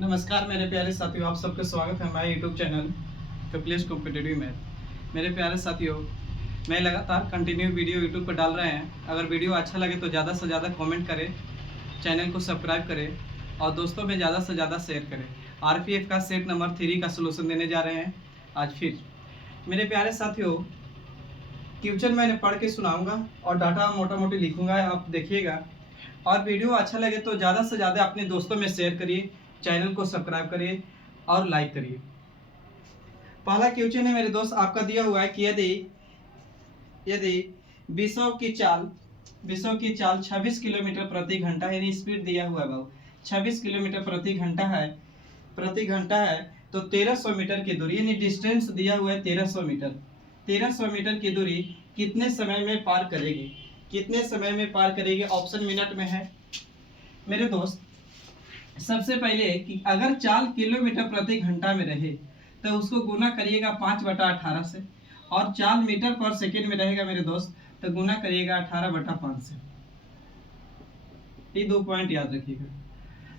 नमस्कार मेरे प्यारे साथियों, आप सबका स्वागत है हमारे YouTube channel Kapilesh competitive math. मेरे प्यारे साथियों, मैं लगातार कंटिन्यू वीडियो यूट्यूब पर डाल रहे हैं। अगर वीडियो अच्छा लगे तो ज़्यादा से ज़्यादा कमेंट करें, चैनल को सब्सक्राइब करें और दोस्तों में ज़्यादा से ज़्यादा शेयर करें। आरपीएफ का सेट नंबर 3 का सोल्यूशन देने जा रहे हैं आज फिर। मेरे प्यारे साथियों, क्वेश्चन मैंने पढ़ के सुनाऊँगा और डाटा मोटा मोटी लिखूँगा, आप देखिएगा। और वीडियो अच्छा लगे तो ज़्यादा से ज़्यादा अपने दोस्तों में शेयर करिए, चैनल को सब्सक्राइब करिए और लाइक करिए। पहला क्वेश्चन है मेरे दोस्त, आपका दिया हुआ है कि यदि विषव की चाल 26 किलोमीटर प्रति घंटा, यानी स्पीड दिया हुआ है भाव 26 किलोमीटर प्रति घंटा है तो 1300 मीटर की दूरी, यानी डिस्टेंस दिया हुआ है 1300 मीटर की दूरी कितने समय में पार करेगी? ऑप्शन मिनट में है मेरे दोस्त। सबसे पहले कि अगर चाल किलोमीटर प्रति घंटा में रहे तो उसको गुना करिएगा 5/18 से, और चाल मीटर पर सेकेंड में रहेगा मेरे दोस्त तो गुना करिएगा 18/5 से। ये 2 पॉइंट याद रखिएगा।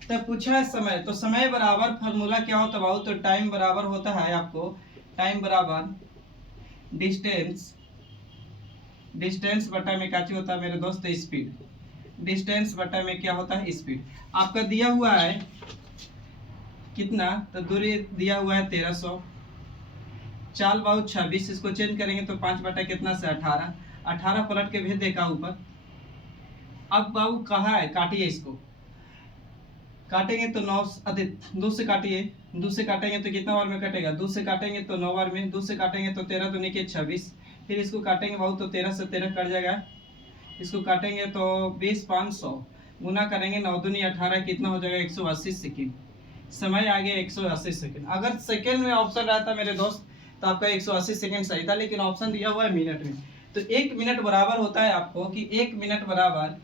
तब पूछा है समय, तो समय बराबर फॉर्मूला क्या होता है? तो टाइम बराबर होता है आपको, टाइम बराबर डिस्टेंस बटा में क्या होता है मेरे दोस्त? स्पीड। डिस्टेंस बटा में क्या होता है? स्पीड। आपका दिया हुआ है कितना? तो दूरी दिया हुआ है 1300, चाल बाहु 26, इसको चेंज करेंगे तो 5 बटा कितना से 18 पलट के भेज देगा ऊपर। अब बाबू कहाँ है? काटिए, इसको काटेंगे तो 9 अधिक 2 से काटिए, 2 से काटेंगे तो कितना बार में कटेगा? 2 से काटेंगे तो 9 बार में, 2 से काटेंगे तो 13 दूनी के 26, फिर इसको काटेंगे बाबू तो 13 से 13 कट जाएगा, इसको काटेंगे तो 20 500 गुना करेंगे 9 दूनी 18, कितना हो जाएगा? 180 सेकेंड। समय आ गया 180 सेकेंड। अगर सेकेंड में ऑप्शन रहता मेरे दोस्त तो आपका 180 सेकेंड सही था, लेकिन ऑप्शन दिया हुआ है मिनट में। तो 1 मिनट बराबर होता है आपको कि 1 मिनट बराबर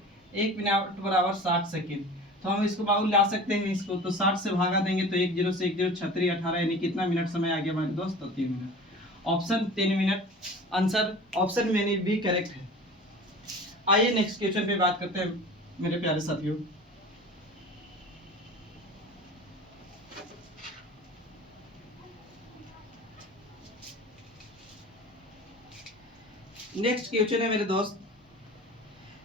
60 सेकेंड। तो हम इसको बाबू ला सकते हैं, इसको तो 60 से भागा देंगे तो 1 0 से 1 0 36 18, यानी कितना मिनट समय आ गया हमारे दोस्त? तो 3 minute. Option 3 minute answer option में भी करेक्ट है। आइए नेक्स्ट क्वेश्चन पे बात करते हैं मेरे प्यारे साथियों। नेक्स्ट क्वेश्चन है मेरे दोस्त,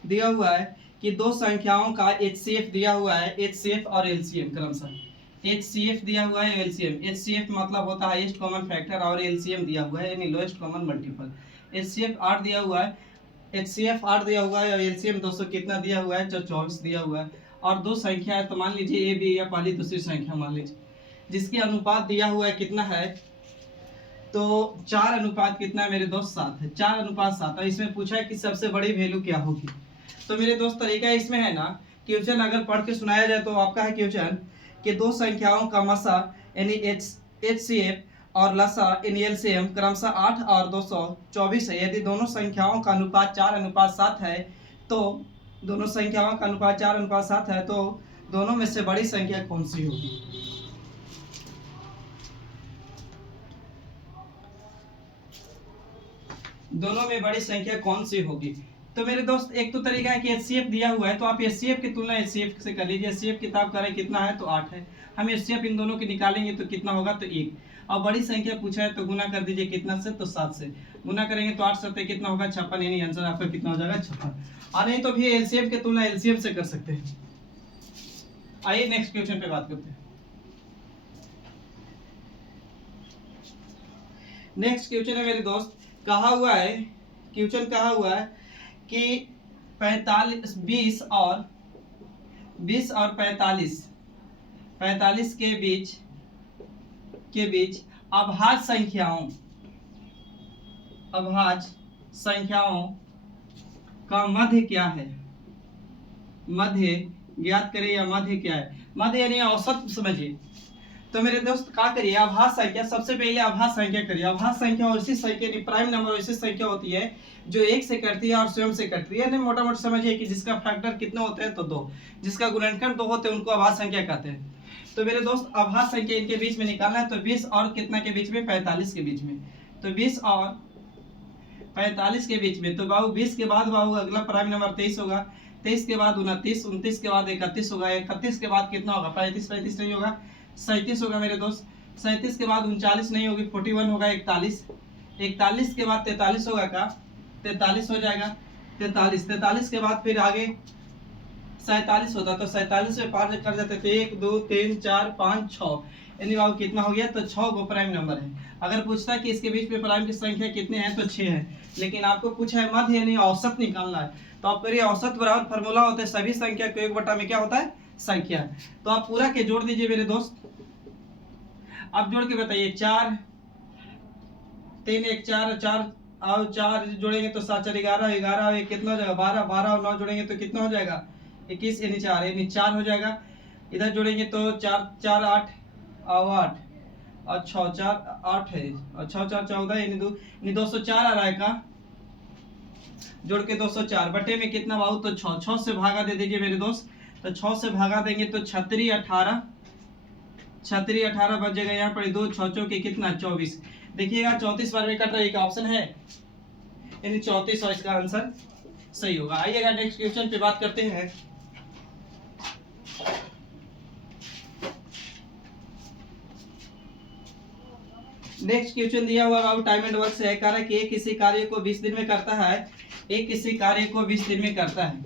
दिया हुआ है कि दो संख्याओं का HCF दिया हुआ है, HCF और LCM क्रमशः। HCF दिया हुआ है, LCM। HCF मतलब होता है हाईएस्ट कॉमन फैक्टर, और LCM दिया हुआ है यानी लोएस्ट कॉमन मल्टीपल। HCF 8 दिया हुआ है, HCF 8 दिया हुआ है और LCM दोस्तों कितना दिया हुआ है? 24 दिया हुआ है। और दो संख्या है तो मान लीजिए A B या पहली दूसरी संख्या मान लीजिए, जिसकी अनुपात दिया हुआ है कितना है? तो 4 अनुपात कितना है मेरे दोस्त? 7 है। 4:7 है। इसमें पूछा है कि सबसे बड़ी वैल्यू क्या होगी। तो मेरे दोस्त तरीका इसमें है ना, क्वेश्चन अगर पढ़ के सुनाया जाए तो आपका है क्वेश्चन कि दो संख्याओं का मसा यानी HCF और लसा यानी LCM क्रमशः 8 और 224 है। यदि दोनों संख्याओं का अनुपात 4:7 है तो दोनों संख्याओं का अनुपात 4:7 है तो दोनों में से बड़ी संख्या कौन सी होगी? दोनों में बड़ी संख्या कौन सी होगी? तो मेरे दोस्त एक तो तरीका है कि HCF दिया हुआ है तो आप HCF की तुलना HCF से कर लीजिए। HCF किताब का कितना है? तो 8 है। हम HCF इन दोनों के निकालेंगे तो कितना होगा? तो 1। और बड़ी संख्या पूछा है तो गुना कर दीजिए कितना से? तो 7 से। गुना करेंगे तो 8 7 कितना होगा? 56, यानी आंसर आपका कितना हो जाएगा? 56। और नहीं तो भी LCM की तुलना LCM से कर सकते हैं। आइए नेक्स्ट क्वेश्चन पे बात करते हैं। नेक्स्ट क्वेश्चन है मेरे दोस्त, कहा हुआ है कि 20 और 45 के बीच अभाज्य संख्याओं का मध्य क्या है? मध्य ज्ञात करिए, या मध्य क्या है? मध्य यानी औसत समझिए। तो मेरे दोस्त क्या करिए, अभाज्य संख्या, सबसे पहले अभाज्य संख्या करिए। अभाज्य संख्या ऐसी संख्या प्राइम नंबर ऐसी संख्या होती है जो 1 से कटती है और स्वयं से कटती है। मोटा मोटा समझिए कि जिसका फैक्टर कितना होते हैं? तो 2, जिसका गुणनखंड 2 होते हैं उनको अभाज्य संख्या कहते हैं। तो मेरे दोस्त अभाज्य संख्या इनके बीच में निकालना है, तो 20 और कितना के बीच में? 45 के बीच में। तो 20 और 45 के बीच में। तो बाबू 20 के बाद बाबू अगला प्राइम नंबर 23 होगा, 23 के बाद 29, 29 के बाद 31 होगा, 31 के बाद कितना होगा? 35 नहीं होगा, 37 होगा मेरे दोस्त। 37 के बाद 39 नहीं होगी, 41 होगा 41। 41 के बाद 43 होगा का, 43 हो जाएगा। 43 के बाद फिर आगे 47 होता, तो 47 में 5 कर जाते थे, 1 2 3 4 5 6, यानी बाबू कितना हो गया, तो 6 को प्राइम नंबर है। अगर पूछता है कि इसके बीच में प्राइम की संख्या कितने हैं, तो 6 है। लेकिन आपको पूछा है मध्य यानी औसत निकालना है, तो आप करिए औसत बराबर फार्मूला होता है सभी संख्या को 1 बटा में क्या होता है, संख्या। तो आप पूरा के जोड़ दीजिए मेरे दोस्त। आप जोड़ के बताइए, 4 3 1 4 4 और 4 जोड़ेंगे तो 7 4 11 11 और 1 कितना हो जाएगा 12 12 और 9 जोड़ेंगे तो कितना हो जाएगा 21 यानी 4 यानी 4 हो जाएगा। इधर जोड़ेंगे तो 4 4 8 और 8 और 6 4 8 है और 6 4 14 यानी 204 आ रहा है का, जोड़ के 204 बटे में कितना बाबू, तो 6 6 से भागा दे दीजिए मेरे दोस्त। तो 6 से भागा देंगे तो 36 18 36 18 बच जाएगा, यहाँ पर 2 6 6 के कितना 24। देखिएगा 34 बार में कट रहा है, एक ऑप्शन है यानी 34 और इसका आंसर सही होगा। आइएगा नेक्स्ट क्वेश्चन पे बात करते हैं। नेक्स्ट क्वेश्चन दिया हुआ बाबू टाइम एंड वर्क से है, कह रहा है कि एक किसी कार्य को 20 दिन में करता है, एक किसी कार्य को 20 दिन में करता है,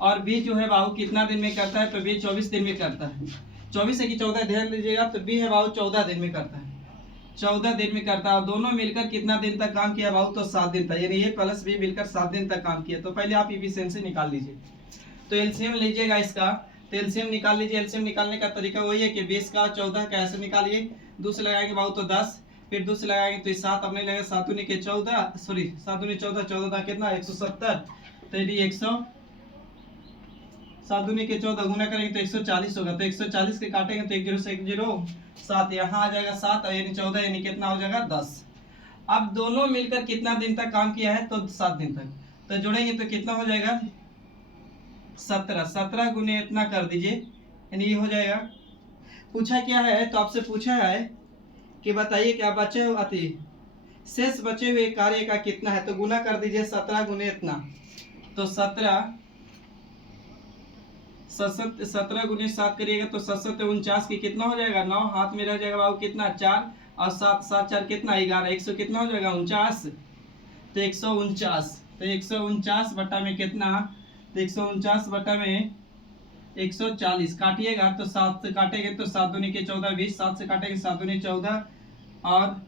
और बी जो है बाबू कितना दिन में करता है, तो बी 24 दिन में करता है। 24 है कि 14, ध्यान दीजिएगा, तो बी है बाबू 14 दिन में करता है, 14 दिन में करता है। और दोनों मिलकर कितना दिन तक काम किया बाबू, तो 7 दिन तक, यानी ए प्लस बी मिलकर 7 दिन तक काम किया। तो पहले आप इफिशिएंसी निकाल लीजिए, तो एलसीएम लीजिएगा इसका, तो एलसीएम निकाल लीजिए। एलसीएम निकालने का तरीका वही है कि 20 का 14 का ऐसे निकालिए, 2 से लगाएंगे बाबू तो 10, फिर 2 से लगाएंगे तो 7 अपने लगेगा 7 दूनी के 14, सॉरी 7 दूनी 14 14 कितना 170, तो यदि 100 7 दूनी के 14 गुना करेंगे तो 140 होगा। तो 140 के काटेंगे तो 10 से 10 7, यहाँ आ जाएगा 7 और यानी 14 यानी कितना हो जाएगा 10। अब दोनों मिलकर कितना दिन तक काम किया है, तो 7 दिन तक। तो जोड़ेंगे तो कितना हो जाएगा 17, 17 गुने इतना कर दीजिए, यानी ये हो जाएगा। पूछा क्या है, तो आपसे पूछा है कि बताइए क्या बचे हुए अति शेष बचे हुए कार्य का कितना है, तो गुना कर दीजिए 17 गुने इतना, तो 17 गुने 7 करिएगा तो 7 49 की कितना हो जाएगा 9, हाथ में रह जाएगा बाबू कितना 4 और 7 7 4 कितना 11, 100 कितना हो जाएगा 49, तो 149, तो 149 बटा में कितना, तो 149 बटा में 140 काटिएगा तो 7 से काटेंगे तो 7 दूनी के 14 20, 7 से काटेंगे 7 दूनी 14 और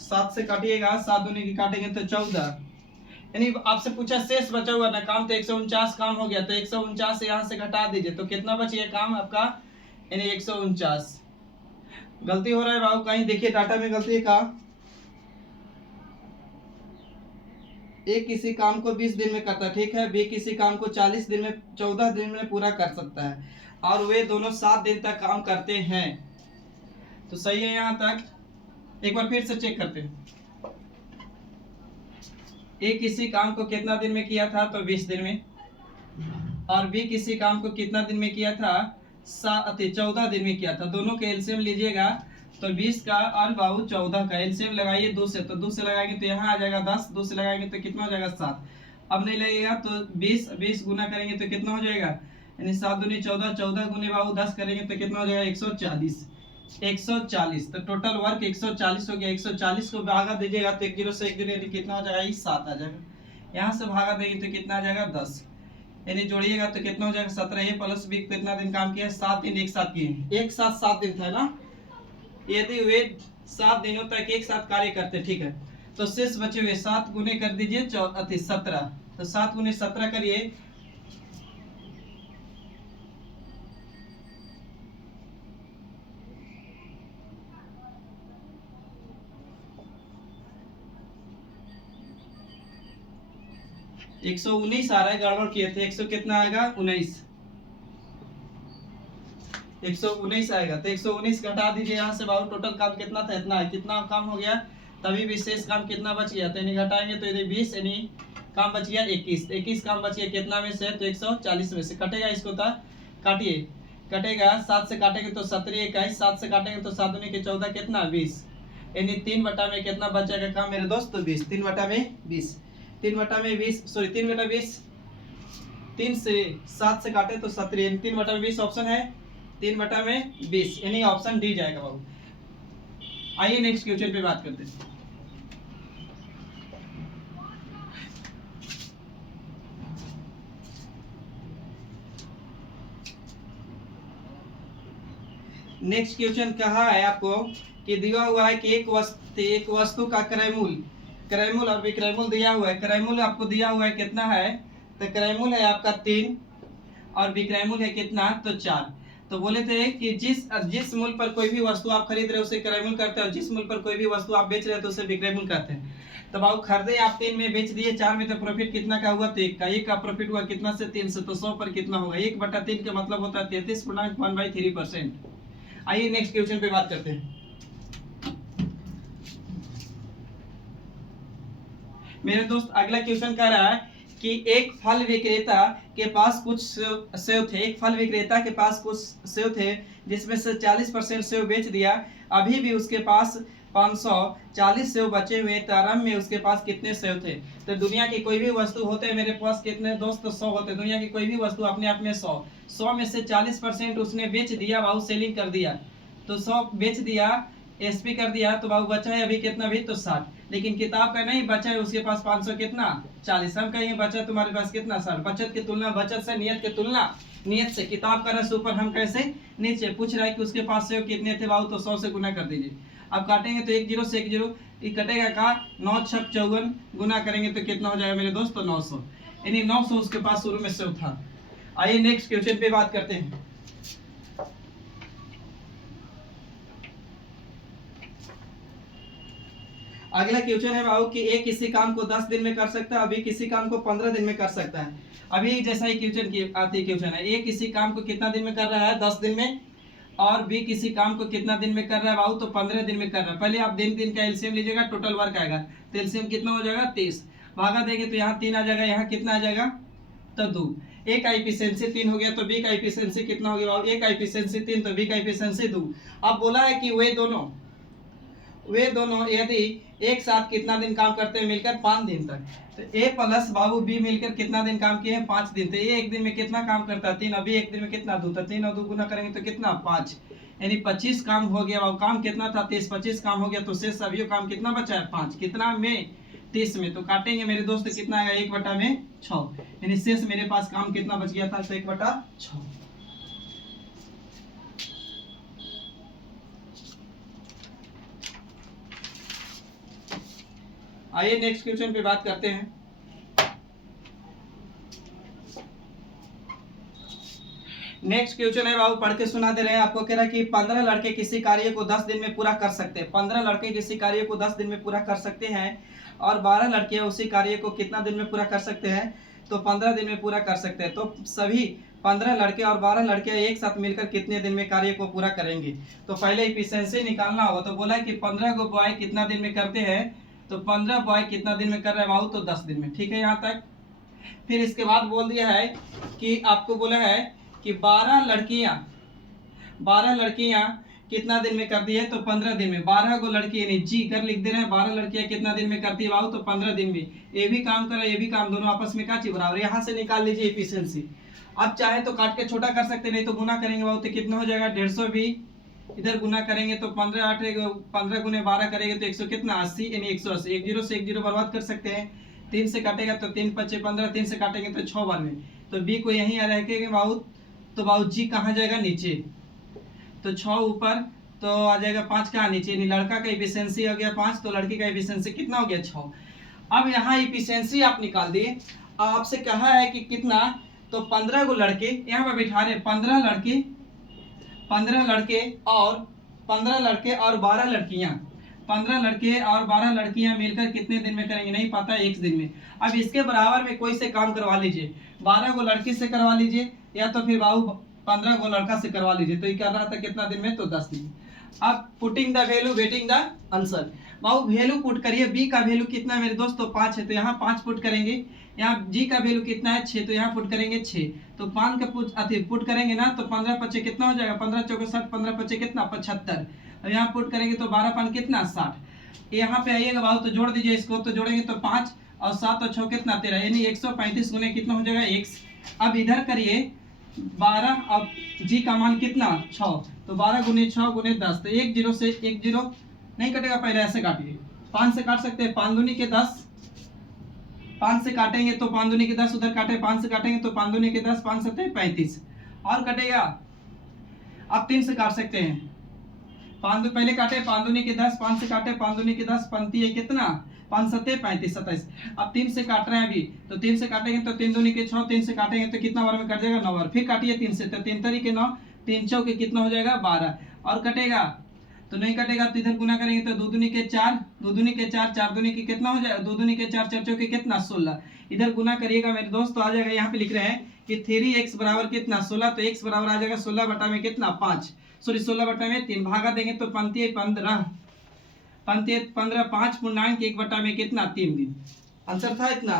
7 से काटिएगा 7 दूनी की काटेंगे तो 14, यानी आपसे पूछा शेष बचा हुआ ना काम, तो 149 काम हो गया, तो 149 से यहाँ से घटा दीजिए तो कितना बच गया काम आपका, यानी 149। गलती हो रहा है बाबू कहीं, देखिए डाटा में गलती है का, ए किसी काम को 20 दिन में करता है, ठीक है, बी किसी काम को 40 दिन में 14 दिन में पूरा कर सकता है, और वे दोनों 7 दिन तक काम करते हैं। तो सही है यहाँ तक। एक बार फिर से चेक करते हैं। ए किसी काम को कितना दिन में किया था, तो 20 दिन में, और बी किसी काम को कितना दिन में किया था 14 दिन में किया था। दोनों के एलसीएम लीजिएगा तो 20 का और बाबू 14 का एलसीएम लगाइए 2 से, तो 2 से लगाएंगे तो यहाँ आ जाएगा 10, 2 से लगाएंगे तो कितना हो जाएगा 7, अब नहीं लगेगा तो 20 गुना करेंगे तो कितना हो जाएगा, यानी 7 दूनी 14, 14 गुने बाबू 10 करेंगे तो कितना हो जाएगा 140, तो टोटल वर्क 140 हो गया। 140 को भागा दीजिएगा तो 1 0 से 1 यानी कितना हो जाएगा 7 आ जाएगा, यहाँ से भागा देंगे तो कितना आ जाएगा 10, यानी जोड़िएगा तो कितना हो जाएगा 17। ए प्लस बी कितना दिन काम किया, 7 दिन एक साथ किए, एक साथ 7 दिन था ना, यदि वे 7 दिनों तक एक साथ कार्य करते, ठीक है, तो शेष बचे हुए 7 गुने कर दीजिए 17, तो 7 गुने 17 करिए, एक 119 आ रहा है, गड़बड़ किए थे, 100 कितना आएगा 19, 119 आएगा, तो 119 घटा दीजिए यहाँ से बाबू, टोटल काम कितना था इतना है, कितना काम हो गया, तभी विशेष काम कितना बच गया, तो यानी घटाएंगे तो यदि 20 यानी काम बच गया 21 काम बच गया कितना में से, तो 140 में से कटेगा, इसको था काटिए, कटेगा 7 से काटेंगे तो 17 21, 7 से काटेंगे तो 7 दूनी के 14 कितना 20, यानी 3 बटा में कितना बच जाएगा काम मेरे दोस्त, तो 20, 3 बटा में 20, 3 बटा में 20 सॉरी 3 बटा 20 3 से 7 से काटे तो 17, 3/20 ऑप्शन है, 3/20 यानी ऑप्शन डी जाएगा बाबू। आइए नेक्स्ट क्वेश्चन पे बात करते हैं। नेक्स्ट क्वेश्चन कहा है आपको कि दिया हुआ है कि एक वस्तु का क्रय मूल्य और विक्रय मूल्य दिया हुआ है। क्रय मूल्य आपको दिया हुआ है कितना है, तो क्रय मूल्य है आपका 3 और विक्रय मूल्य है कितना, तो 4। तो बोले थे कि जिस मूल्य पर कोई भी वस्तु आप खरीद रहे हो उसे क्रय मूल्य करते हैं, और जिस मूल्य पर कोई भी वस्तु आप बेच रहे हो तो उसे विक्रय मूल्य करते हैं। तो बाबू खरीदे आप 3 में, बेच दिए 4 में, तो प्रॉफिट कितना का हुआ, तो 1 का प्रॉफिट हुआ कितना से 3 से, तो 100 पर कितना होगा 1/3 का मतलब होता है 33.1/3%। आइए नेक्स्ट क्वेश्चन पे बात करते हैं। मेरे दोस्त अगला क्वेश्चन कह रहा है कि एक फल विक्रेता के पास कुछ सेव थे। एक फल विक्रेता के पास कुछ सेव थे जिसमें से 40% सेव बेच दिया, अभी भी उसके पास 540 सेव बचे हुए, तो आरंभ में उसके पास कितने सेव थे। तो दुनिया की कोई भी वस्तु होते हैं मेरे पास कितने दोस्त, तो 100 होते हैं। दुनिया की कोई भी वस्तु अपने आप में 100 में से 40% उसने बेच दिया, बाबू सेलिंग कर दिया, तो 100 बेच दिया, एसपी कर दिया, तो बाबू बचा है अभी कितना, भी तो 60। लेकिन किताब का नहीं बचा है, उसके पास 500 कितना 40। हम कहेंगे बचा तुम्हारे पास कितना 60। बचत की तुलना बचत से, नियत की तुलना नियत से। किताब का रस ऊपर, हम कैसे नीचे। पूछ रहा है कि उसके पास से कितने थे बाबू, तो 100 से गुना कर दीजिए। अब काटेंगे तो 1 0 से 1 0 कटेगा का 9 6 54, गुना करेंगे तो कितना हो जाएगा मेरे दोस्त, तो 900, यानी 900 उसके पास शुरू में सेव था। आइए नेक्स्ट क्वेश्चन पे बात करते हैं। अगला क्वेश्चन है बाबू कि एक किसी काम को 10 दिन में कर सकता है, अभी किसी काम को 15 दिन में कर सकता है। अभी जैसा ही क्वेश्चन की आती है क्वेश्चन है, ए किसी काम को कितना दिन में कर रहा है, 10 दिन में, और बी किसी काम को कितना दिन में कर रहा है बाबू, तो 15 दिन में कर रहा है। पहले आप दिन का एलसीएम लीजिएगा, टोटल वर्क आएगा, तो एलसीएम कितना हो जाएगा 30, भागा देंगे तो यहाँ 3 आ जाएगा, यहाँ कितना आ जाएगा, तो 2। ए का एफिशिएंसी 3 हो गया, तो बी का एफिशिएंसी कितना हो गया बाबू, ए का एफिशिएंसी 3, तो बी का एफिशिएंसी 2। अब बोला है कि वे दोनों यदि एक साथ कितना दिन काम करते हैं, मिलकर 5 दिन तक, तो ए प्लस बाबू बी मिलकर कितना दिन काम किए हैं, 5 दिन। तो ये एक दिन में कितना काम करता है, 3, अभी एक दिन में कितना 2, तो 3 और 2 गुना करेंगे तो कितना 5, यानी 25 काम हो गया बाबू। काम कितना था 30, 25 काम हो गया, तो शेष सभी काम कितना बचा है 5, कितना में 30 में। तो काटेंगे मेरे दोस्त कितना आएगा 1/6, यानी शेष मेरे पास काम कितना बच गया था, तो 1/6। आइए नेक्स्ट क्वेश्चन पे बात करते हैं। नेक्स्ट क्वेश्चन है बाबू, पढ़ के सुना दे रहे हैं आपको। कह रहा है कि 15 लड़के किसी कार्य को 10 दिन में पूरा कर सकते हैं। 15 लड़के किसी कार्य को 10 दिन में पूरा कर सकते हैं, और 12 लड़कियां उसी कार्य को कितना दिन में पूरा कर सकते हैं, तो 15 दिन में पूरा कर सकते हैं। तो सभी 15 लड़के और 12 लड़कियां एक साथ मिलकर कितने दिन में कार्य को पूरा करेंगे। तो पहले एफिशिएंसी निकालना होगा। तो बोला है कि 15 को बॉय कितना दिन में करते हैं, तो 15 बॉय कितना दिन में कर रहे हैं बाबू, तो 10 दिन में। ठीक है यहाँ तक। फिर इसके बाद बोल दिया है कि आपको बोला है कि 12 लड़कियां कितना दिन में करती है, तो 15 दिन में। 12 को लड़की यानी जी कर लिख दे रहे हैं, 12 लड़कियां कितना दिन में करती है बाबू, तो 15 दिन में। ये भी काम कर रहा है, ये भी काम, दोनों आपस में क्या चीज बराबर। यहाँ से निकाल लीजिए एफिशिएंसी। अब चाहे तो काट के छोटा कर सकते, नहीं तो गुना करेंगे बाबू, तो कितना हो जाएगा 150 भी इधर गुना करेंगे तो 15 गुने 12 करेंगे तो 100 कितना 80, यानी 180। 1 0 से 1 0 बर्बाद कर सकते हैं। 3 से काटेगा तो 3 5 15, 3 से काटेंगे तो 6 बार में, तो बी को यहीं आ रहेगा बाबू। तो बाबू जी कहाँ जाएगा, नीचे, तो 6 ऊपर, तो आ जाएगा 5 कहाँ नीचे, यानी लड़का का एफिशिएंसी हो गया 5, तो लड़की का एफिशिएंसी कितना हो गया 6। अब यहाँ एफिशिएंसी आप निकाल दिए। आपसे कहा है कि कितना, तो 15 को लड़के यहाँ पर बिठा रहे, 15 लड़के और 12 लड़कियां, 15 लड़के और 12 लड़कियां मिलकर कितने दिन में करेंगे, नहीं पता, 1 दिन में। अब इसके बराबर में कोई से काम करवा लीजिए, 12 को लड़की से करवा लीजिए, या तो फिर बाबू 15 को लड़का से करवा लीजिए। तो ये कर रहा था कितना दिन में, तो 10 दिन। अब putting the value waiting the answer. Babu value put करिए। बी का वैल्यू कितना है मेरे दोस्त, तो 5 है, तो यहाँ 5 पुट करेंगे। यहाँ जी का वैल्यू कितना है 6, तो यहाँ पुट करेंगे 6, तो 5 का पुट करेंगे ना, तो 15 5 कितना हो जाएगा, 15 चौके 60, 15 5 कितना 75। और यहाँ पुट करेंगे तो 12 5 कितना 60। यहाँ पे आइएगा बाबू, तो जोड़ दीजिए इसको, तो जोड़ेंगे तो 5 और 7 और 6 कितना 13, यानी 135 गुने कितना हो जाएगा, अब इधर करिए 12, अब जी का मान कितना 6, तो 12 गुने 6 गुने 10, तो 1 0 से 1 0 नहीं कटेगा, पहले ऐसे काटिए। 5 से काट सकते हैं, 5 दूनी के 10, 5 से काटेंगे तो 5 दूनी के 10, उधर काटे 5 से काटेंगे तो 5 दूनी के 10, 5 सत्ते 35 और कटेगा। अब 3 से काट सकते हैं, 5 दो पहले काटे 5 दूनी के 10, 5 से काटे 5 दूनी के 10, 5 है कितना 5 सत्ते 35 27। अब 3 से काट रहे हैं अभी, तो 3 से काटेंगे तो 3 दूनी के 6, 3 से काटेंगे तो कितना बार में कट जाएगा 9 बार, फिर काटिए 3 से, तो 3 तरीके 9, 3 चौके कितना हो जाएगा 12 और कटेगा, तो नहीं कटेगा तो इधर गुना करेंगे तो 2 दूनी के 4, 2 दूनी के 4, 4 दूनी के कितना हो जाएगा 2 दूनी के 4, 4 चौके कितना 16, इधर गुना करिएगा मेरे दोस्त तो आ जाएगा। यहाँ पे लिख रहे हैं कि 3x बराबर कितना 16, तो x बराबर आ जाएगा 16 बटा में कितना 5, सॉरी 16 बटा में 3, भागा देंगे तो 15 15 15 5 पूर्णांक 1 बटा में कितना 3 दिन। आंसर था इतना।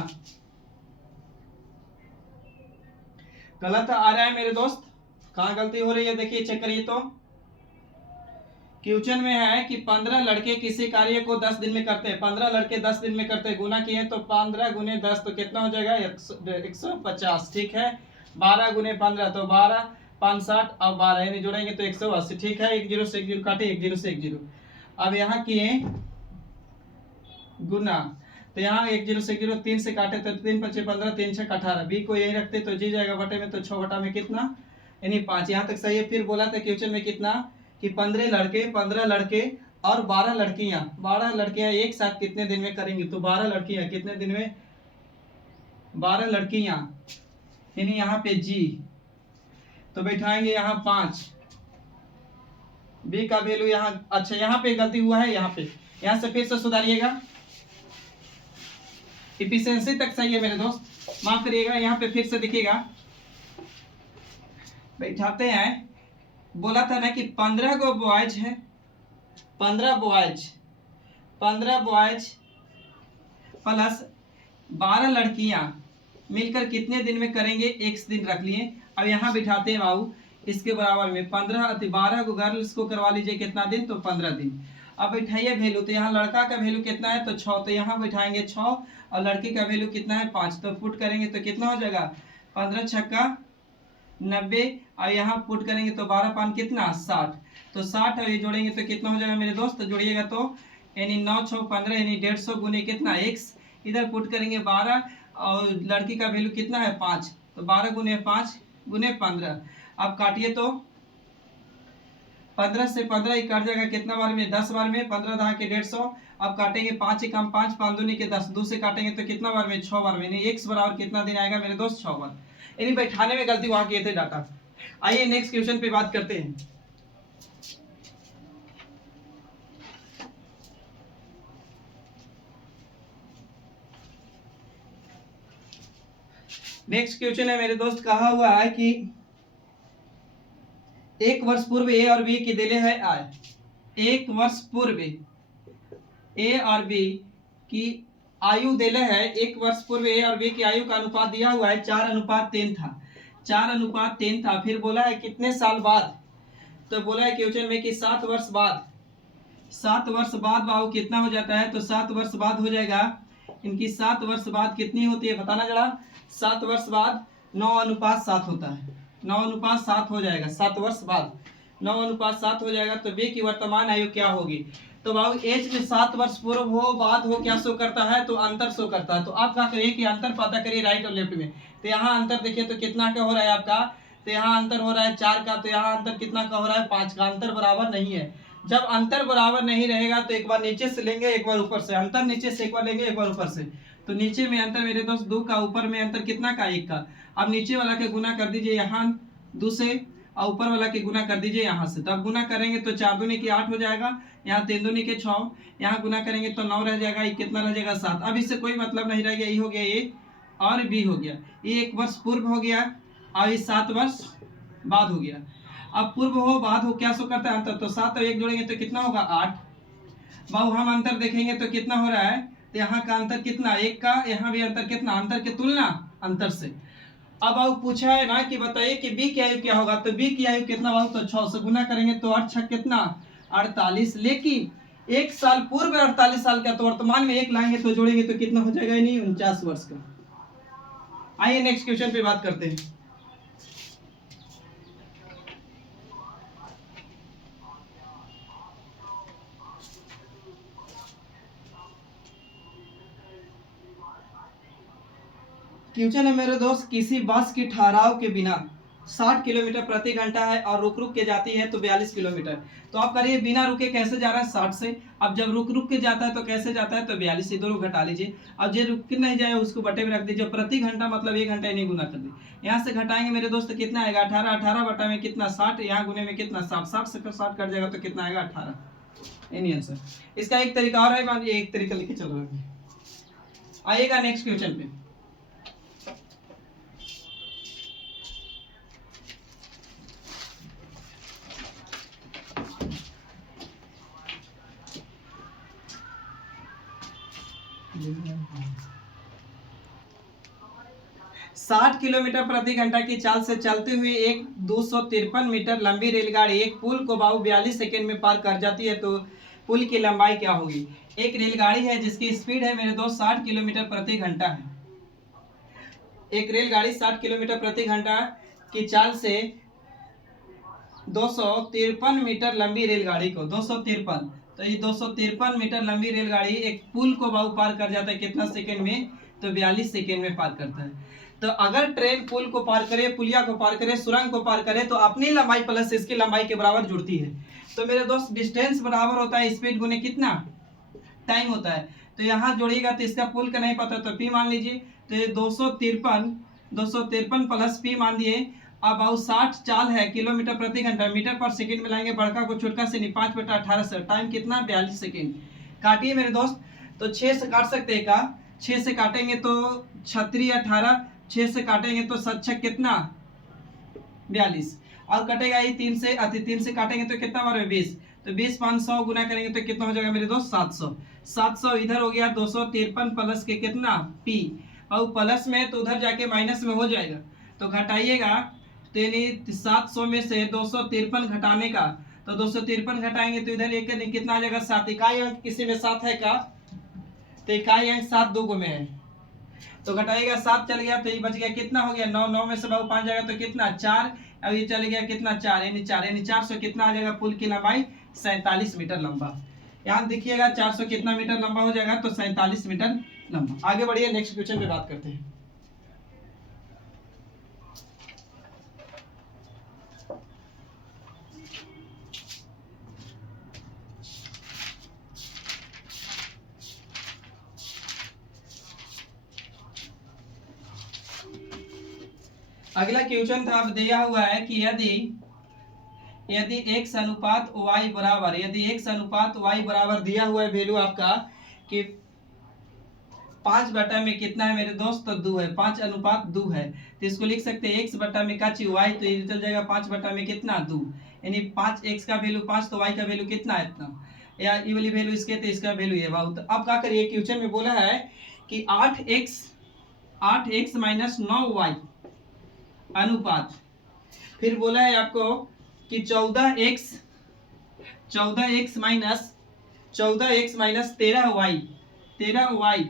गलत आ रहा है मेरे दोस्त, कहाँ गलती हो रही है देखिए, चेक करिए। तो क्वेश्चन में है कि 15 लड़के किसी कार्य को 10 दिन में करते हैं, 15 लड़के 10 दिन में करते हैं, गुना किए तो 15 गुने 10 तो कितना हो जाएगा 150, ठीक है। 12 गुने 15 तो 12 5 60 और 12 यानी जोड़ेंगे तो 180, ठीक है। 1 0 से 1 0 काटे, 1 0 से 1 0। अब यहाँ किए गुना, तो यहाँ 1 0 से 1 0, 3 से काटे तो 3 5 15, 3 6 18, बी को यही रखते तो जी जाएगा बटे में, तो 6 बटा में कितना यानी 5, यहाँ तक सही है। फिर बोला था क्वेश्चन में कितना कि 15 लड़के और 12 लड़कियां एक साथ कितने दिन में करेंगी, तो 12 लड़कियां कितने दिन में 12 लड़कियां यानी यहाँ पे जी, तो बैठाएंगे यहाँ 5, बी का वैल्यू यहाँ, अच्छा यहाँ पे गलती हुआ है, यहाँ से फिर से सुधारिएगा, इफिशिएंसी तक सही है मेरे दोस्त, माफ करिएगा। यहाँ पे फिर से दिखेगा, बैठाते हैं, बोला था ना कि 15 को बॉयज है, 15 बॉयज प्लस 12 लड़कियां मिलकर कितने दिन में करेंगे, x दिन रख लिए। अब यहाँ बिठाते हैं बाबू, इसके बराबर में 12 को गर्ल्स को करवा लीजिए कितना दिन, तो 15 दिन। अब बैठाइए वैल्यू, तो यहाँ लड़का का वैल्यू कितना है तो 6, तो यहाँ बैठाएंगे 6 और लड़की का वैल्यू कितना है 5, तो पुट करेंगे तो कितना हो जाएगा 15 छक्का 90 और यहाँ पुट करेंगे तो 12 5 कितना 60, तो 60 और ये जोड़ेंगे तो कितना हो जाएगा मेरे दोस्त, तो जोड़िएगा तो यानी 9 6 15 यानी 150 गुने कितना x, इधर पुट करेंगे 12 और लड़की का वैल्यू कितना है 5, तो 12 गुने 5 गुने 15। अब काटिए तो 15 से 15 ही कट जाएगा कितना बार में 10 बार में, 15 दहा के 150। अब काटेंगे 5 ही कम 5, 5 दूनी के 10, 2 से काटेंगे तो कितना बार में 6 बार में, यानी x बराबर कितना दिन आएगा मेरे दोस्त 6 बार। यानी बैठाने में गलती वहां किए थे डाटा। आइए नेक्स्ट क्वेश्चन पे बात करते हैं। नेक्स्ट क्वेश्चन है मेरे दोस्त, कहा हुआ है कि 1 वर्ष पूर्व ए और बी की दिले है आय, 1 वर्ष पूर्व ए और बी की आयु दिले है, 1 वर्ष पूर्व ए और बी की आयु का अनुपात दिया हुआ है 4:3 था, 4:3 था। फिर बोला है कितने साल बाद, तो बोला है क्वेश्चन में कि 7 वर्ष बाद, 7 वर्ष बाद बाबू कितना हो जाता है, तो 7 वर्ष बाद हो जाएगा इनकी, 7 वर्ष बाद कितनी होती है बताना जरा। 7 वर्ष बाद 9:7 होता है, 9:7 हो जाएगा 7 वर्ष बाद, 9:7 हो जाएगा। तो बी की वर्तमान आयु क्या होगी, तो बाबू एज में 7 वर्ष पूर्व हो बाद हो क्या शो करता है, तो अंतर शो करता है। तो आप क्या करिए कि अंतर पता करिए राइट और लेफ्ट में, तो यहाँ अंतर देखिए तो कितना का हो रहा है आपका, तो यहाँ अंतर हो रहा है 4 का, तो यहाँ अंतर कितना का हो रहा है 5 का, अंतर बराबर नहीं है। जब अंतर बराबर नहीं रहेगा तो एक बार नीचे से लेंगे एक बार ऊपर से, अंतर नीचे से एक बार लेंगे एक बार ऊपर से, तो नीचे में अंतर मेरे दोस्त 2 का, ऊपर में अंतर कितना का 1 का। अब नीचे वाला के गुना कर दीजिए यहाँ 2 से और ऊपर वाला के गुना कर दीजिए यहाँ से, तब गुना करेंगे तो 4 दूनी की 8 हो जाएगा, यहाँ 3 दूनी के 6, यहाँ गुना करेंगे तो 9 रह जाएगा, ये कितना रह जाएगा 7। अब इससे कोई मतलब नहीं रह गया, ये हो गया ए और बी हो गया, ये 1 वर्ष पूर्व हो गया और ये 7 वर्ष बाद हो गया। अब पूर्व हो बाद हो क्या सो करता है अंतर, तो 7 और 1 जोड़ेंगे तो कितना होगा 8। बाबू हम अंतर देखेंगे तो कितना हो रहा है, तो यहाँ का अंतर कितना 1 का, यहाँ भी अंतर कितना, अंतर की तुलना अंतर से। अब बाबू पूछा है ना कि बताइए कि बी की आयु क्या होगा, तो बी की आयु कितना बाबू, तो 6 से गुना करेंगे तो 8 6 कितना 48, लेकिन 1 साल पूर्व 48 साल का, तो वर्तमान में 1 लाएंगे तो जोड़ेंगे तो कितना हो जाएगा, नहीं 49 वर्ष का। आइए नेक्स्ट क्वेश्चन पे बात करते हैं। क्वेश्चन है मेरे दोस्त, किसी बस की ठहराव के बिना 60 किलोमीटर प्रति घंटा है और रुक रुक के जाती है तो 42 किलोमीटर। तो आप करिए बिना रुके कैसे जा रहा है 60 से, अब जब रुक रुक के जाता है तो कैसे जाता है तो 42 से दोनों घटा लीजिए। अब जो रुक के नहीं जाए उसको बटे में रख दीजिए, प्रति घंटा मतलब 1 घंटा नहीं गुना कर दीजिए। यहाँ से घटाएंगे मेरे दोस्त कितना आएगा 18, 18 बटा में कितना 60, यहाँ गुने में कितना 60, 60 से 60 कट जाएगा तो कितना आएगा 18। Any answer. इसका एक तरीका और है, मान लीजिए एक तरीका लेके चल रहा है। आइएगा नेक्स्ट क्वेश्चन पे। साठ किलोमीटर प्रति घंटा की चाल से चलती हुई एक 253 मीटर लंबी रेलगाड़ी एक पुल को बाबू 42 सेकेंड में पार कर जाती है तो पुल की लंबाई क्या होगी। एक रेलगाड़ी है जिसकी स्पीड है मेरे दोस्त 60 किलोमीटर प्रति घंटा है। एक रेलगाड़ी 60 किलोमीटर प्रति घंटा की चाल से 253 मीटर लंबी रेलगाड़ी को 253, तो ये 253 मीटर लंबी रेलगाड़ी एक पुल को बाबू पार कर जाता है कितना सेकंड में तो 42 सेकंड में पार करता है। तो अगर ट्रेन पुल को पार करे, पुलिया को पार करे, सुरंग को पार करे तो अपनी लंबाई प्लस इसकी लंबाई के बराबर जुड़ती है। तो मेरे दोस्त डिस्टेंस बराबर होता है स्पीड गुने कितना टाइम होता है। तो यहाँ जोड़िएगा तो इसका पुल का नहीं पता तो पी मान लीजिए, तो ये 253 प्लस पी मान दिए। अब आओ 60 चाल है किलोमीटर प्रति घंटा, मीटर पर सेकंड में लाएंगे, बड़का को छोटका से नहीं 5/18 से, टाइम कितना 42 सेकंड। काटिए मेरे दोस्त, तो 6 से काट सकते हैं का, 6 से काटेंगे तो 36 18, 6 से काटेंगे तो 7 कितना 42, और कटेगा ये 3 से, 3 से काटेंगे तो कितना बार 20, तो 20 500 गुना करेंगे तो कितना हो जाएगा मेरे दोस्त 700। 700 इधर हो गया 253 प्लस के कितना पी, और प्लस में तो उधर जाके माइनस में हो जाएगा तो घटाइएगा, तो यानी 700 में से 253 घटाने का, तो 253 घटाएंगे तो इधर एक कितना आ जाएगा 7। इकाई अंक किसी में 7 है का, तो इकाई अंक 7 दो गो में है तो घटाइएगा 7 चल गया, तो ये बच गया कितना हो गया 9, 9 में से बाबू 5 जाएगा तो कितना 4, अब ये चल गया कितना 4 यानी 400 कितना आ जाएगा पुल की लंबाई 47 मीटर लंबा। यहाँ देखिएगा 400 कितना मीटर लंबा हो जाएगा तो 47 मीटर लंबा। आगे बढ़िए नेक्स्ट क्वेश्चन पे बात करते हैं। अगला क्वेश्चन था, अब दिया हुआ है कि यदि x अनुपात y बराबर, यदि x अनुपात y बराबर दिया हुआ है वैल्यू आपका कि 5 बटा में कितना है मेरे दोस्त तो 2 है, 5 अनुपात 2 है, तो इसको लिख सकते हैं x बटा में काची y, तो ये चल जाएगा 5 बटा में कितना 2, यानी 5 x का वैल्यू 5 तो y का वैल्यू कितना है इतना, या ये वाली वैल्यू इसके तो इसका वैल्यू ये बाबू। तो अब क्या करिए क्वेश्चन में बोला है कि 8x माइनस 9y अनुपात, फिर बोला है आपको कि 14x माइनस 13y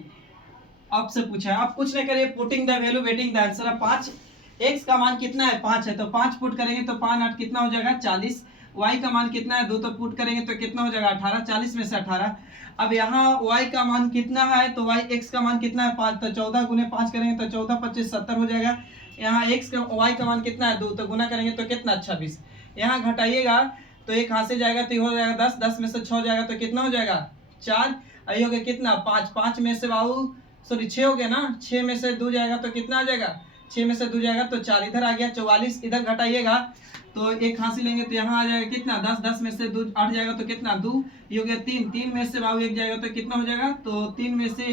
अब से पूछा है। अब कुछ नहीं करिए, putting the value waiting the answer. 5x का मान कितना है 5 है तो 5 पुट करेंगे तो 5 8 कितना हो जाएगा 40, y का मान कितना है 2 तो पुट करेंगे तो कितना हो जाएगा 18, 40 में से 18। अब यहाँ y का मान कितना है तो x का मान कितना है 5, तो 14 गुने 5 करेंगे तो 14 25 70 हो जाएगा। यहाँ x का y का मान कितना है 2, तो गुना करेंगे तो कितना 26। यहाँ घटाइएगा तो एक हाथ से जाएगा तो हो जाएगा 10, 10 में से 6 जाएगा तो कितना हो जाएगा 4, ये हो गया कितना 5, 5 में से बाबू सॉरी 6 हो गया ना, 6 में से 2 जाएगा तो कितना आ जाएगा 6 में से 2 जाएगा तो 4, इधर आ गया 44, इधर घटाइएगा तो एक हाथ से लेंगे तो यहाँ आ जाएगा कितना 10, 10 में से 2 8 जाएगा तो कितना 2, ये हो गया 3, 3 में से बाबू 1 जाएगा तो कितना हो जाएगा, तो 3 में से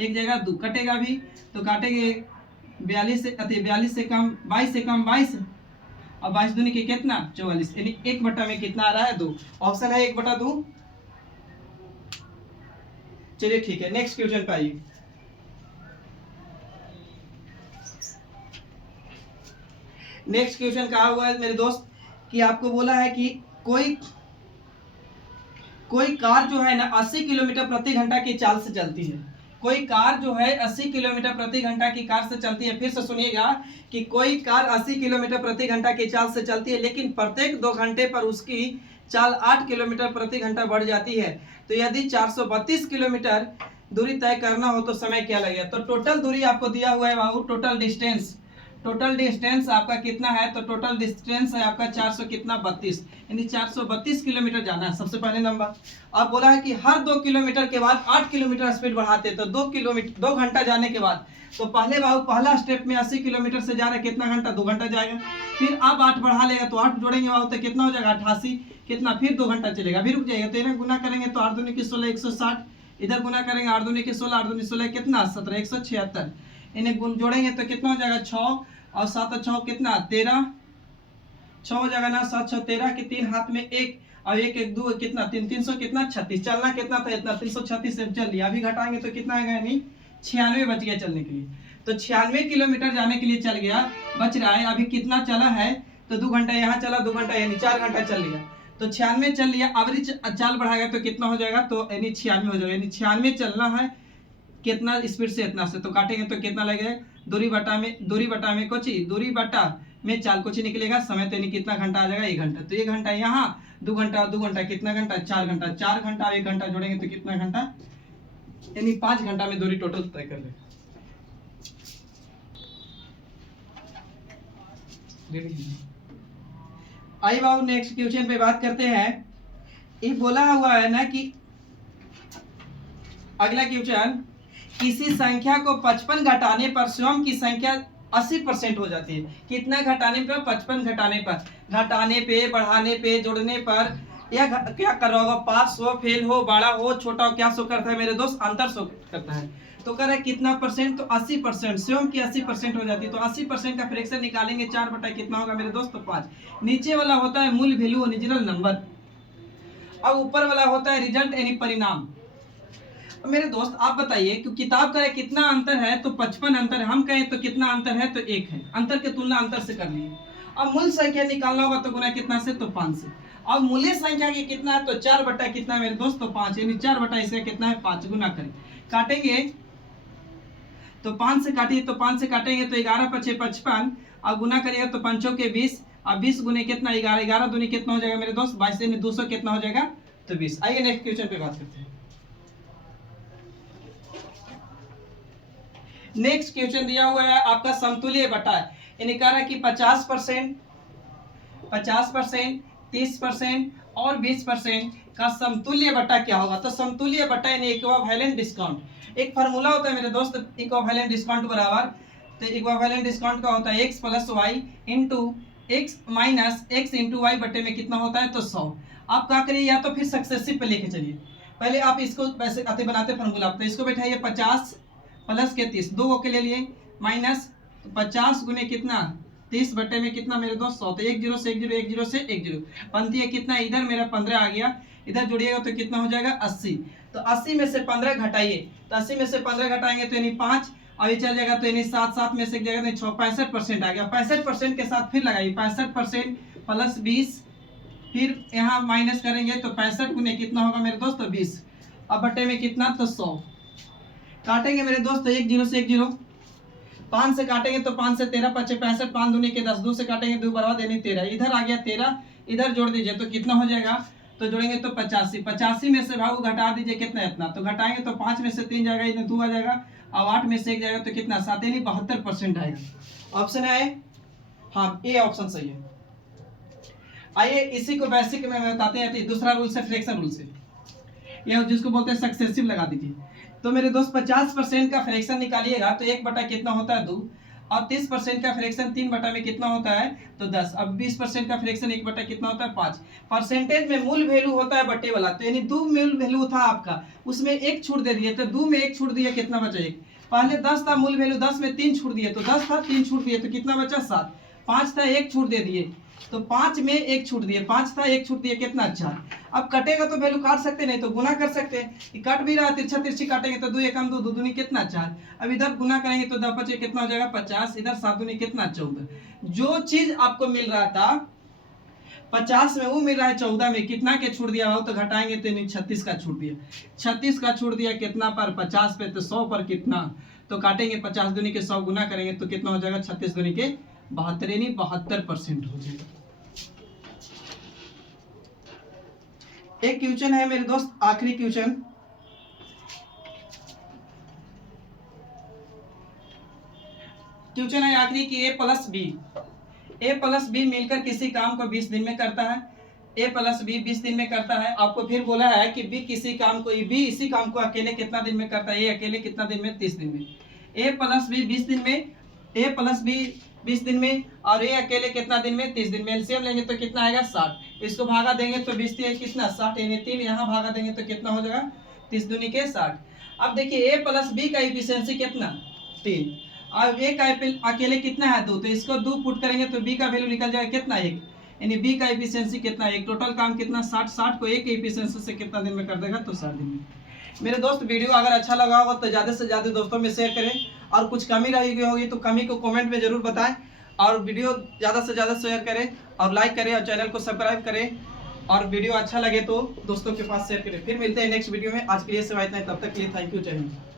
1 जाएगा 2, कटेगा भी तो काटेंगे 42 से कम 22 और 22 दूनी के कितना 44, यानी 1 बटा में कितना आ रहा है 2, ऑप्शन है 1 बटा 2। चलिए ठीक है नेक्स्ट क्वेश्चन पे आइए। नेक्स्ट क्वेश्चन कहा हुआ है मेरे दोस्त कि आपको बोला है कि कोई कार जो है ना 80 किलोमीटर प्रति घंटा की चाल से चलती है, कोई कार जो है 80 किलोमीटर प्रति घंटा की कार से चलती है, फिर से सुनिएगा कि कोई कार 80 किलोमीटर प्रति घंटा की चाल से चलती है, लेकिन प्रत्येक 2 घंटे पर उसकी चाल 8 किलोमीटर प्रति घंटा बढ़ जाती है। तो यदि 432 किलोमीटर दूरी तय करना हो तो समय क्या लगेगा? तो टोटल दूरी आपको दिया हुआ है बाबू, टोटल डिस्टेंस आपका कितना है? तो टोटल डिस्टेंस है आपका 400 कितना 32, यानी 432 किलोमीटर जाना है सबसे पहले नंबर। अब बोला है कि हर 2 किलोमीटर के बाद 8 किलोमीटर स्पीड बढ़ाते, तो 2 घंटा जाने के बाद, तो पहले बाबू पहला स्टेप में 80 किलोमीटर से जा रहा है, कितना घंटा? 2 घंटा जाएगा। फिर अब 8 बढ़ा लेगा, तो 8 जोड़ेंगे बाबू तो कितना हो जाएगा? 88 कितना, फिर 2 घंटा चलेगा, अभी रुक जाएगा। तो इन्हें गुना करेंगे तो 8 दूनी की 16 160, इधर गुना करेंगे 8 दूनी की 16 8 दूनी 16 कितना 17 176, इन्हें गुण जोड़ेंगे तो कितना हो जाएगा? 6 और 7 और 6 कितना 13, 6 हो जाएगा ना, 7 6 13 के 3 हाथ में 1 और 1 1 2 कितना 3 300 कितना 36, चलना कितना था? इतना 336 से चल लिया, अभी घटाएंगे तो कितना आएगा? यानी 96 बच गया चलने के लिए। तो 96 किलोमीटर जाने के लिए चल गया, बच रहा है अभी कितना चला है? तो 2 घंटा यहाँ चला, 2 घंटा यानी 4 घंटा चल लिया, तो 96 चल लिया। एवरेज चाल बढ़ाएगा तो कितना हो जाएगा? तो यानी 96 हो जाएगा, यानी 96 चलना है कितना स्पीड से? इतना से, तो काटेंगे तो कितना लगेगा? दूरी बटा में दूरी बटा में चाल कुछ निकलेगा, समय तो यानी कितना घंटा आ जाएगा? 1 घंटा। तो 1 घंटा यहाँ, 2 घंटा 2 घंटा कितना घंटा? 4 घंटा, 4 घंटा और 1 घंटा जोड़ेंगे तो कितना घंटा? यानी 5 घंटा में दूरी टोटल तय कर लेगा। आइए बाबू नेक्स्ट क्वेश्चन पे बात करते हैं। ये बोला हुआ है ना कि अगला क्वेश्चन, किसी संख्या को 55 घटाने पर स्वयं की संख्या 80% हो जाती है। कितना घटाने पर? 55 घटाने पे बढ़ाने पे जोड़ने पर यह क्या कर रहा होगा? पास हो, फेल हो, बड़ा हो, छोटा हो, क्या शो करता है मेरे दोस्त? अंतर शो करता है। तो कह रहा है कितना परसेंट? तो 80%, स्वयं की 80% हो जाती है। तो 80% का फ्रैक्शन निकालेंगे, 4 बटा कितना होगा मेरे दोस्त? तो 5। नीचे वाला होता है मूल वैल्यू ओरिजिनल नंबर, अब ऊपर वाला होता है रिजल्ट यानी परिणाम। मेरे दोस्त आप बताइए कि किताब का कितना अंतर है? तो 55 अंतर है। हम कहें तो कितना अंतर है? तो 1 है। अंतर की तुलना अंतर से कर लीजिए। अब मूल संख्या निकालना होगा तो गुना कितना से? तो 5 से। अब मूल्य संख्या की कितना है? तो 4 बटा कितना मेरे दोस्त? तो 5, यानी 4 बटा इसका कितना है? 5। गुना करें, काटेंगे तो 5 से काटिए, तो 5 से काटेंगे तो 11 5 55, अब गुना करिएगा तो 5 के 20, अब 20 गुने कितना? 11, 11 दूनी कितना हो जाएगा मेरे दोस्त? 22, यानी 200 कितना हो जाएगा? तो 20। आइए नेक्स्ट क्वेश्चन पे बात करते हैं। नेक्स्ट क्वेश्चन दिया हुआ है आपका समतुल्य बटा, यानी कह रहा है कि 50%, 30% और 20% का समतुल्य बटा क्या होगा? तो समतुल्य बटा यानी इक्विवेलेंट डिस्काउंट। एक फार्मूला होता है मेरे दोस्त इक्विवेलेंट डिस्काउंट बराबर, तो इक्विवेलेंट डिस्काउंट का होता है x plus Y into X minus X into Y बटे में कितना होता है? तो 100। आप क्या करिए, या तो फिर सक्सेसिव पे लेके चलिए, पहले आप इसको वैसे आते बनाते फार्मूला, तो इसको बैठाइए 50 प्लस के 30, 2 के ले लिए माइनस, तो 50 गुने कितना? 30 बटे में कितना मेरे दोस्त? 100। तो 1 0 से 1 0, 1 0 से 1 0, पंक्ति है कितना? इधर मेरा 15 आ गया, इधर जोड़िएगा तो कितना हो जाएगा? 80। तो 80 में से 15 घटाइए, तो 80 में से 15 घटाएंगे तो यानी 5, अभी चल जाएगा तो यानी 7, 7 में से एक जगह 6, 65% आ गया। 65% के साथ फिर लगाइए, 65% प्लस 20, फिर यहाँ माइनस करेंगे तो 65 गुने कितना होगा मेरे दोस्त? तो 20। अब बटे में कितना? तो 100। काटेंगे मेरे दोस्त, 1 0 से 1 0, 5 से काटेंगे तो 5 से 13 5 65, 5 दूनी के 10, 2 से काटेंगे 2 बराबर यानी 13, इधर आ गया 13, इधर जोड़ दीजिए तो कितना हो जाएगा? तो जोड़ेंगे तो 85, 85 में से भाव घटा दीजिए कितना? इतना। तो घटाएंगे तो 5 में से 3 जाएगा, इधर 2 आ जाएगा, अब 8 में से 1 जाएगा तो कितना? 7, यानी 72% आएगा। ऑप्शन है हाँ, ए ऑप्शन सही है। आइए इसी को बेसिक में बताते हैं, दूसरा रूल से, फ्रैक्शन रूल से, यह जिसको बोलते हैं सक्सेसिव लगा दीजिए। तो मेरे दोस्त 50% का फ्रैक्शन निकालिएगा तो 1 बटा कितना होता है? 2, और 30% का फ्रैक्शन 3 बटा में कितना होता है? तो 10। अब 20% का फ्रैक्शन 1 बटा कितना होता है? 5। परसेंटेज में मूल वैल्यू होता है बटे वाला, तो यानी 2 मूल वैल्यू था आपका, उसमें 1 छूट दे दिए, तो 2 में 1 छूट दिया, कितना बचा? 1। पहले 10 था मूल वैल्यू, 10 में 3 छूट दिए, तो 10 था 3 छूट दिए, तो कितना बचा? 7। 5 था 1 छूट दे दिए, तो 5 में 1 छूट दिए, 5 था 1 छूट दिए, कितना? 4। अब कटेगा तो वैल्यू काट सकते, नहीं तो गुना कर सकते हैं, कट भी रहा, तिरछा तिरछी काटेंगे तो 2 एकम 2, 2 दूनी कितना? 4। अब इधर गुना करेंगे तो 10 बचे कितना हो जाएगा? 50, इधर 7 दूनी कितना? 14। जो चीज आपको मिल रहा था 50 में वो मिल रहा है 14 में, कितना के छूट दिया हो तो घटाएंगे तो नहीं 36 का छूट दिया, 36 का छूट दिया कितना पर 50 पे, तो 100 पर कितना, तो काटेंगे 50 दूनी के 100 गुना करेंगे तो कितना हो जाएगा 36 दूनी के 72, यानी 72% हो जाएगा। एक क्वेश्चन है मेरे दोस्त, आखिरी क्वेश्चन, क्वेश्चन है आखिरी कि ए प्लस बी मिलकर किसी काम को 20 दिन में करता है। ए प्लस बी 20 दिन में करता है। आपको फिर बोला है कि बी इसी काम को अकेले कितना दिन में करता है, ए अकेले कितना दिन में, 30 दिन में। ए प्लस बी 20 दिन में, ए प्लस बी 20 दिन में और ए अकेले कितना दिन में, 30 दिन में। एलसीएम लेंगे तो कितना आएगा 60, इसको भागा देंगे तो 20 कितना 60, यानी 3 यहाँ भागा देंगे तो कितना हो जाएगा 30 दूनी के 60। अब देखिए ए प्लस बी का एफिशिएंसी कितना 3 और ए का अकेले कितना है 2, तो इसको 2 पुट करेंगे तो बी का वैल्यू निकल जाएगा कितना 1, यानी बी का एफिशिएंसी कितना 1। टोटल काम कितना 60 को एक एफिशिएंसी से कितना दिन में कर देगा तो 60 दिन में। मेरे दोस्त वीडियो अगर अच्छा लगा होगा तो ज़्यादा से ज़्यादा दोस्तों में शेयर करें, और कुछ कमी रही गई होगी तो कमी को कमेंट में ज़रूर बताएं, और वीडियो ज़्यादा से ज़्यादा शेयर करें और लाइक करें और चैनल को सब्सक्राइब करें, और वीडियो अच्छा लगे तो दोस्तों के पास शेयर करें। फिर मिलते हैं नेक्स्ट वीडियो में, आज के लिए सिवाय इतना ही, तब तक के लिए थैंक यू, जय हिंद।